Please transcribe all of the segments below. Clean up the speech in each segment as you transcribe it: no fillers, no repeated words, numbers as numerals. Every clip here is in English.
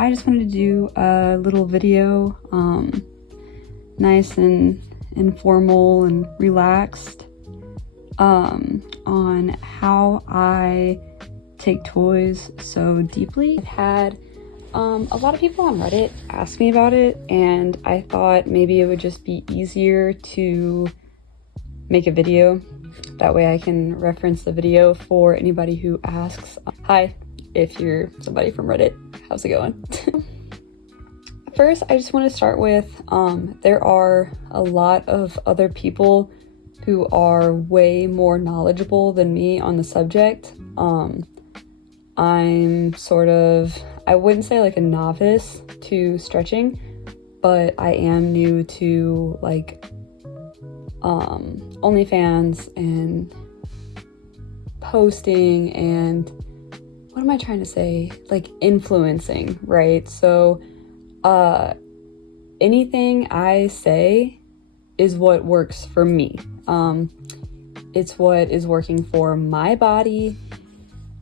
I just wanted to do a little video, nice and informal and relaxed, on how I take toys so deeply. I've had a lot of people on Reddit ask me about it, and I thought maybe it would just be easier to make a video. That way I can reference the video for anybody who asks. Hi, if you're somebody from Reddit, how's it going? First, I just want to start with, there are a lot of other people who are way more knowledgeable than me on the subject. I'm sort of, I wouldn't say like a novice to stretching, but I am new to like OnlyFans and posting and what am I trying to say? Like influencing, right? So anything I say is what works for me. It's what is working for my body.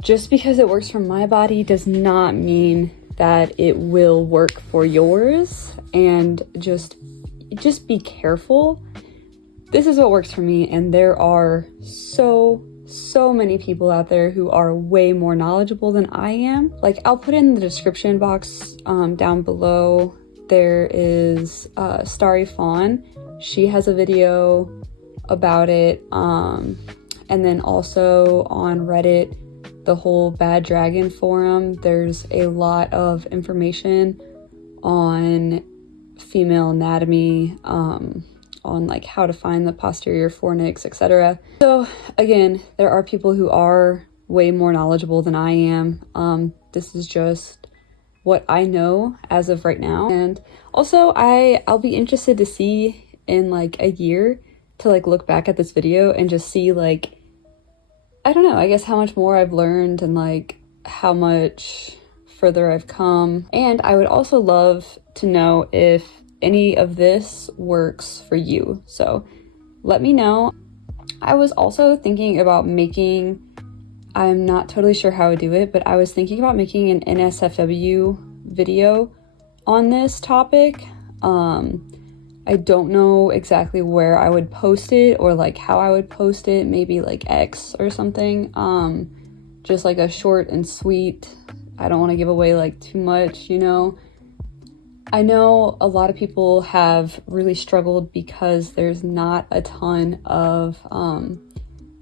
Just because it works for my body does not mean that it will work for yours. And just be careful. This is what works for me, and there are so many people out there who are way more knowledgeable than I am. Like, I'll put in the description box down below. There is Starryfawn. She has a video about it. And then also on Reddit, the whole Bad Dragon forum, there's a lot of information on female anatomy, on like how to find the posterior fornix, etc. So again, there are people who are way more knowledgeable than I am. This is just what I know as of right now. And also I'll be interested to see in like a year to like look back at this video and just see like, I don't know, I guess how much more I've learned and like how much further I've come. And I would also love to know if any of this works for you. So let me know. I was also thinking about making, I'm not totally sure how I would do it, but I was thinking about making an NSFW video on this topic. I don't know exactly where I would post it or like how I would post it, maybe like X or something. Just like a short and sweet. I don't want to give away like too much, you know. I know a lot of people have really struggled because there's not a ton of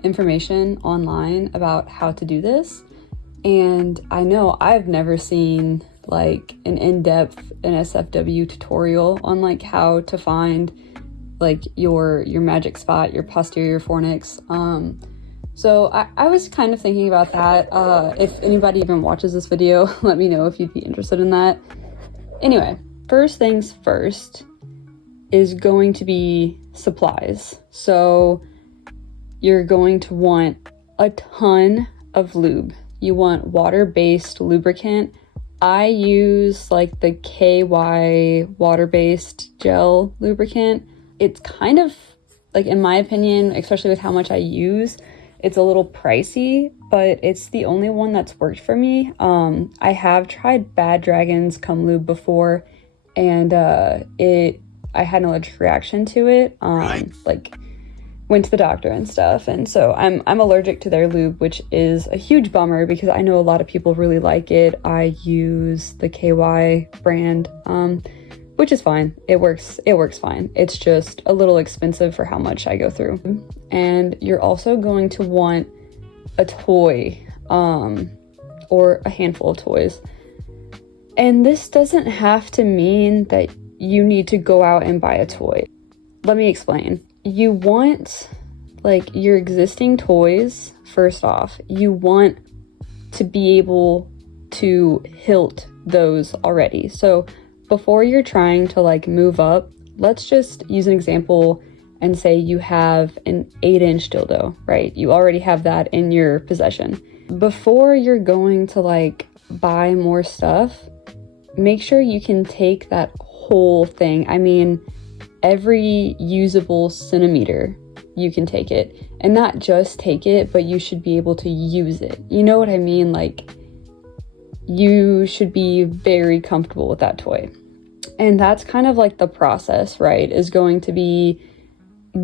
information online about how to do this. And I know I've never seen like an in-depth NSFW tutorial on like how to find like your magic spot, your posterior fornix. So I was kind of thinking about that. If anybody even watches this video, let me know if you'd be interested in that. Anyway, first things first is going to be supplies. So you're going to want a ton of lube. You want water-based lubricant. I use like the KY water-based gel lubricant. It's kind of like, in my opinion, especially with how much I use, it's a little pricey, but it's the only one that's worked for me. I have tried Bad Dragon's Cum Lube before, and I had an allergic reaction to it. Like went to the doctor and stuff, and so I'm allergic to their lube, which is a huge bummer because I know a lot of people really like it. I use the KY brand, which is fine. It works fine. It's just a little expensive for how much I go through. And you're also going to want a toy, or a handful of toys. And this doesn't have to mean that you need to go out and buy a toy. Let me explain. You want like your existing toys, first off, you want to be able to hilt those already. So before you're trying to like move up, let's just use an example and say you have an 8-inch dildo, right? You already have that in your possession. Before you're going to like buy more stuff, make sure you can take that whole thing. I mean, every usable centimeter, you can take it. And not just take it, but you should be able to use it. You know what I mean? Like, you should be very comfortable with that toy. And that's kind of like the process, right? Is going to be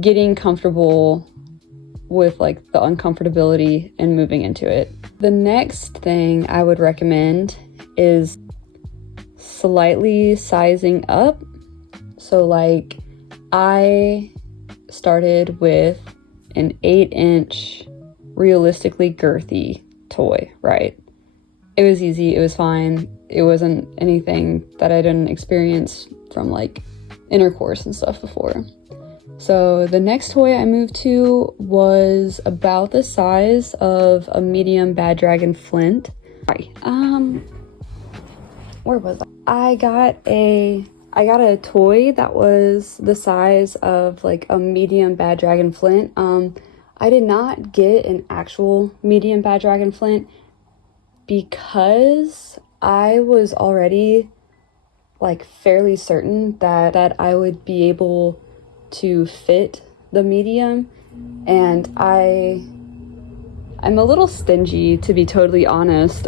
getting comfortable with like the uncomfortability and moving into it. The next thing I would recommend is slightly sizing up. So like I started with an 8-inch realistically girthy toy, right? It was easy, it was fine. It wasn't anything that I didn't experience from like intercourse and stuff before. So the next toy I moved to was about the size of a medium Bad Dragon Flint. Where was I? I got a toy that was the size of like a medium Bad Dragon Flint. I did not get an actual medium Bad Dragon Flint because I was already like fairly certain that I would be able to fit the medium, and I'm a little stingy, to be totally honest.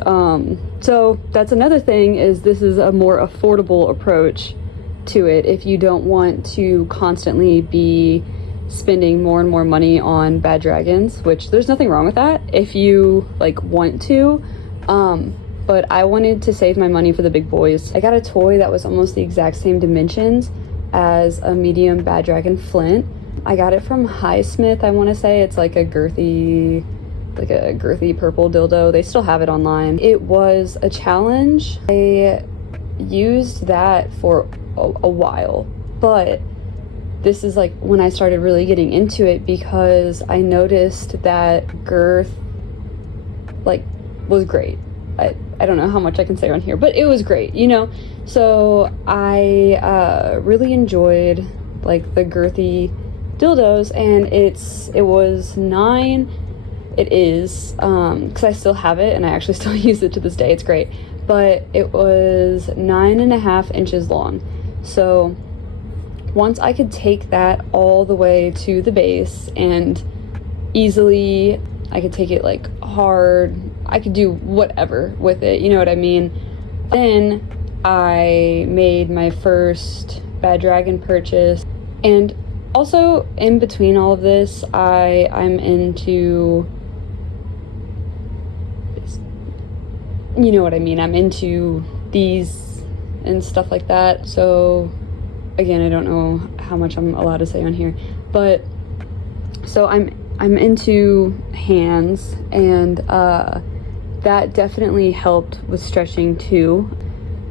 So that's another thing, is this is a more affordable approach to it if you don't want to constantly be spending more and more money on Bad Dragons, which there's nothing wrong with that if you like want to. But I wanted to save my money for the big boys. I got a toy that was almost the exact same dimensions as a medium Bad Dragon Flint. I got it from Highsmith, I want to say. It's like a girthy purple dildo. They still have it online. It was a challenge. I used that for a while, but this is like when I started really getting into it, because I noticed that girth like was great. I don't know how much I can say on here, but it was great, you know? So I really enjoyed like the girthy dildos, and it was 9. It is, because I still have it and I actually still use it to this day. It's great. But it was 9.5 inches long. So once I could take that all the way to the base, and easily I could take it like hard, I could do whatever with it, you know what I mean? Then I made my first Bad Dragon purchase, and also in between all of this, I'm into, you know what I mean, I'm into these and stuff like that. So again, I don't know how much I'm allowed to say on here, but so I'm into hands, and that definitely helped with stretching too.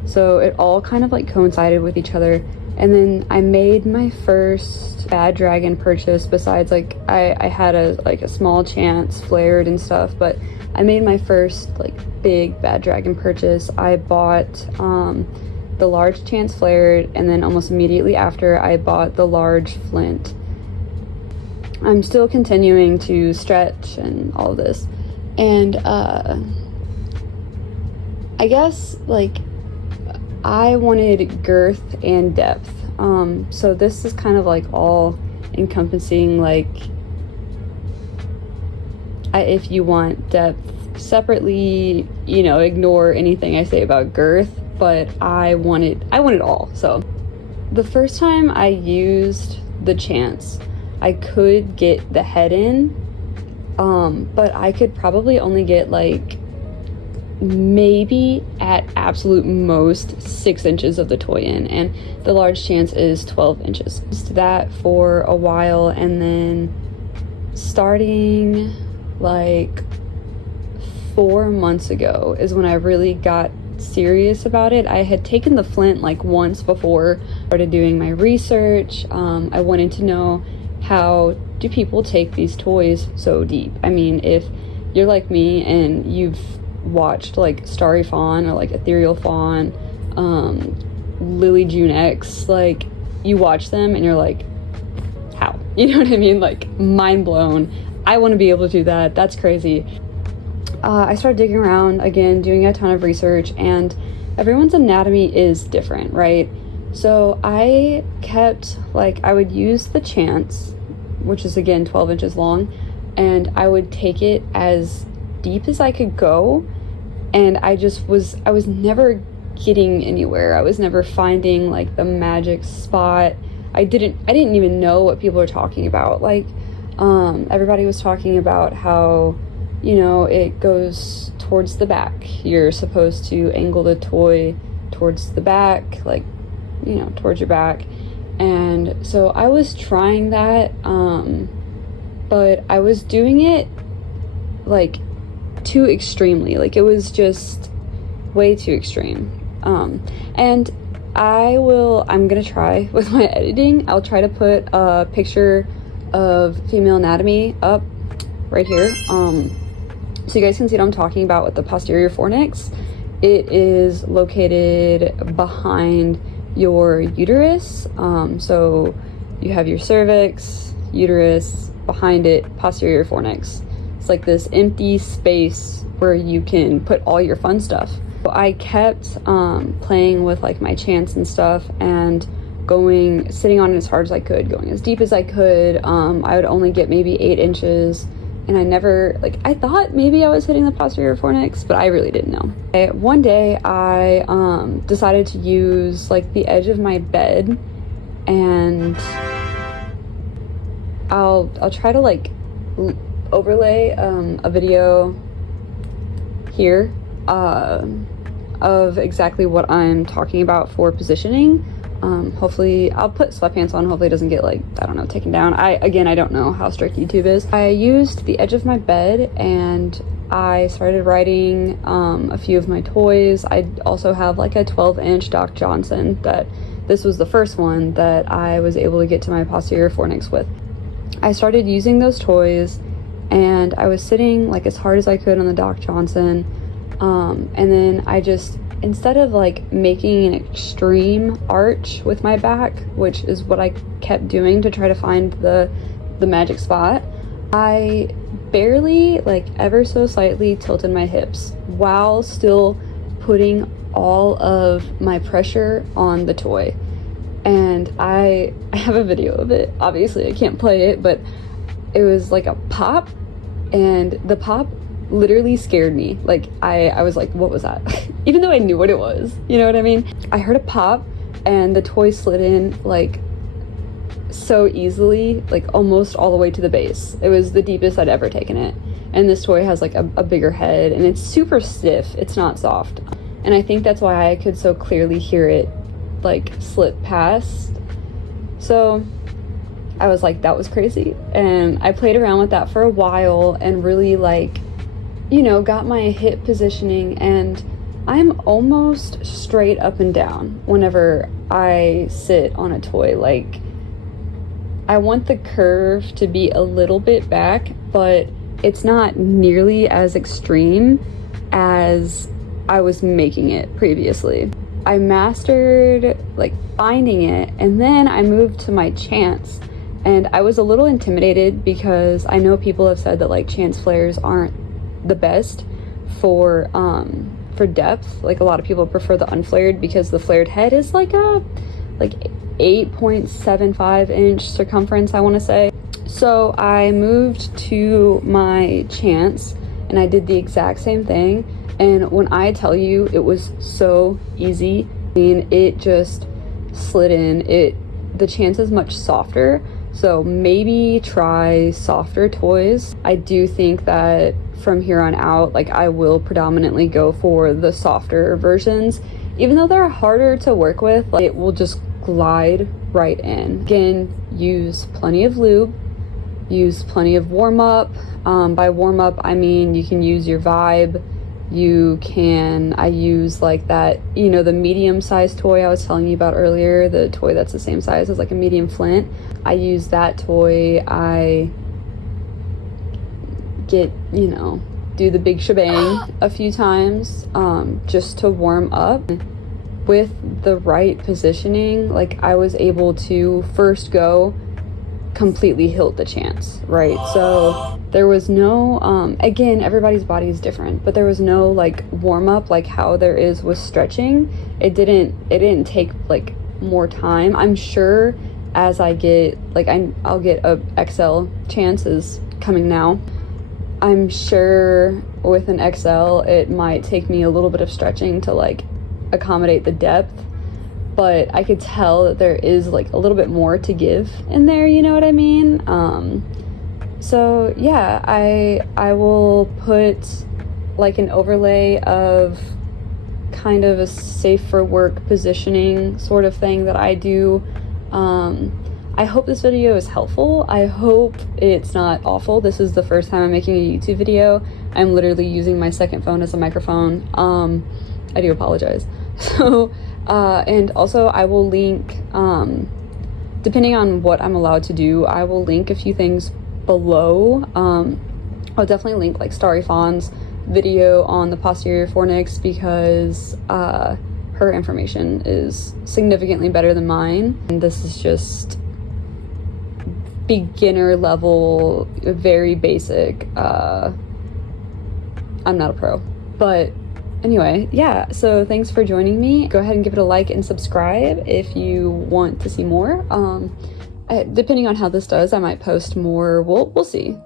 So it all kind of like coincided with each other. And then I made my first Bad Dragon purchase, besides like I had a small chance flared and stuff, but I made my first like big Bad Dragon purchase. I bought the large chance flared, and then almost immediately after I bought the large flint. I'm still continuing to stretch and all this, and I guess like I wanted girth and depth, so this is kind of like all encompassing. Like if you want depth separately, you know, ignore anything I say about girth, but I want it all. So the first time I used the chance, I could get the head in, but I could probably only get like maybe at absolute most 6 inches of the toy in, and the large chance is 12 inches. Used that for a while, and then starting like 4 months ago is when I really got serious about it. I had taken the flint like once before, started doing my research. I wanted to know, how do people take these toys so deep? I mean, if you're like me and you've watched like Starryfawn or like Ethereal Fawn, Lily June X, like you watch them and you're like, how? You know what I mean? Like mind blown. I want to be able to do that. That's crazy. I started digging around again, doing a ton of research, and everyone's anatomy is different, right? So I kept, like, I would use the chance, which is again 12 inches long, and I would take it as deep as I could go, and I was never getting anywhere. I was never finding like the magic spot. I didn't even know what people were talking about. Like, everybody was talking about how, you know, it goes towards the back. You're supposed to angle the toy towards the back, like, you know, towards your back. And so I was trying that, but I was doing it like too extremely. Like, it was just way too extreme. And I'm gonna try with my editing. I'll try to put a picture of female anatomy up right here, so you guys can see what I'm talking about with the posterior fornix. It is located behind your uterus. So you have your cervix, uterus, behind it, posterior fornix. It's like this empty space where you can put all your fun stuff. So I kept playing with like my chants and stuff, and sitting on it as hard as I could, going as deep as I could. I would only get maybe 8 inches, and I thought maybe I was hitting the posterior fornix, but I really didn't know. One day I decided to use like the edge of my bed, and I'll try to like overlay a video here of exactly what I'm talking about for positioning. Hopefully I'll put sweatpants on. Hopefully it doesn't get like, I don't know, taken down. I don't know how strict YouTube is. I used the edge of my bed, and I started writing a few of my toys. I also have like a 12-inch Doc Johnson this was the first one that I was able to get to my posterior fornix with. I started using those toys, and I was sitting like as hard as I could on the Doc Johnson, and then I just, instead of like making an extreme arch with my back, which is what I kept doing to try to find the magic spot, I barely, like ever so slightly, tilted my hips while still putting all of my pressure on the toy. And I have a video of it. Obviously I can't play it, but it was like a pop, and the pop literally scared me. Like I was like, what was that? Even though I knew what it was, you know what I mean? I heard a pop, and the toy slid in like so easily, like almost all the way to the base. It was the deepest I'd ever taken it. And this toy has like a bigger head, and it's super stiff. It's not soft. And I think that's why I could so clearly hear it like slip past. So I was like, that was crazy. And I played around with that for a while, and really like, you know, got my hip positioning, and I'm almost straight up and down whenever I sit on a toy. Like, I want the curve to be a little bit back, but it's not nearly as extreme as I was making it previously. I mastered like finding it, and then I moved to my chants, and I was a little intimidated because I know people have said that like chance flares aren't the best for depth. Like, a lot of people prefer the unflared because the flared head is like a 8.75 inch circumference, I want to say. So I moved to my chance, and I did the exact same thing. And when I tell you, it was so easy. I mean, it just slid in. The chance is much softer, so maybe try softer toys. I do think that from here on out, like, I will predominantly go for the softer versions. Even though they're harder to work with, like, it will just glide right in. Again, use plenty of lube, use plenty of warm-up. By warm-up, I mean you can use your Vibe. I use like that, you know, the medium-sized toy I was telling you about earlier, the toy that's the same size as like a medium flint. I use that toy. I get, you know, do the big shebang a few times just to warm up. With the right positioning, like, I was able to first go completely hilt the chance, right? So there was no again, everybody's body is different, but there was no like warm up like how there is with stretching. It didn't take like more time. I'm sure as I get like I'll get a XL chance is coming now. I'm sure with an XL, it might take me a little bit of stretching to like accommodate the depth, but I could tell that there is like a little bit more to give in there, you know what I mean? So yeah, I will put like an overlay of kind of a safe for work positioning sort of thing that I do. I hope this video is helpful. I hope it's not awful. This is the first time I'm making a YouTube video. I'm literally using my second phone as a microphone. I do apologize. So, and also I will link, depending on what I'm allowed to do, I will link a few things below. I'll definitely link like Starryfawn's video on the posterior fornix because her information is significantly better than mine. And this is just beginner level, very basic. I'm not a pro, but anyway, yeah, so thanks for joining me. Go ahead and give it a like and subscribe if you want to see more. Depending on how this does, I might post more. We'll see.